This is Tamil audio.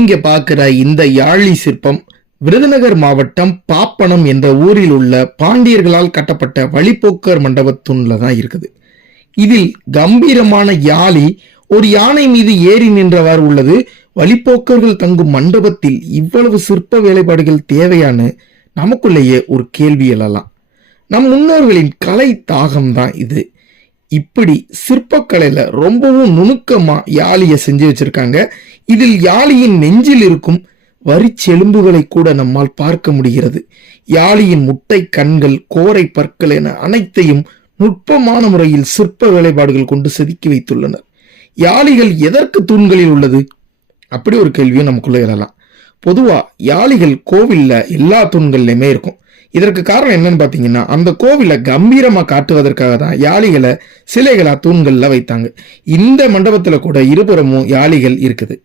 இங்க பார்க்கிற இந்த யாழி சிற்பம் விருதுநகர் மாவட்டம் பாப்பனம் என்ற ஊரில் உள்ள பாண்டியர்களால் கட்டப்பட்ட வழிப்போக்கர் மண்டபத்தூண்ல தான் இருக்குது. இதில் கம்பீரமான யாழி ஒரு யானை மீது ஏறி நின்றவாறு உள்ளது. வழிப்போக்கர்கள் தங்கும் மண்டபத்தில் இவ்வளவு சிற்ப வேலைப்பாடுகள் தேவையான நமக்குள்ளேயே ஒரு கேள்வி எழலாம். நம் முன்னோர்களின் கலை தாகம் தான் இது. இப்படி சிற்பக்கலையில ரொம்பவும் நுணுக்கமா யாழிய செஞ்சு வச்சிருக்காங்க. இதில் யாழியின் நெஞ்சில் இருக்கும் வரிச்செலும்புகளை கூட நம்மால் பார்க்க முடிகிறது. யாழியின் முட்டை கண்கள், கோரை பற்கள் என அனைத்தையும் நுட்பமான முறையில் சிற்ப வேலைப்பாடுகள் கொண்டு செதுக்கி வைத்துள்ளனர். யாழிகள் எதற்கு தூண்களில் உள்ளது? அப்படி ஒரு கேள்வியும் நமக்குள்ள எழலாம். பொதுவா யாழிகள் கோவில்ல எல்லா தூண்கள்லயுமே இருக்கும். இதற்கு காரணம் என்னன்னு பாத்தீங்கன்னா, அந்த கோவிலை கம்பீரமா காட்டுவதற்காக தான் யாழிகளை சிலைகளா தூண்கள்ல வைத்தாங்க. இந்த மண்டபத்துல கூட இருபுறமும் யாழிகள் இருக்குது.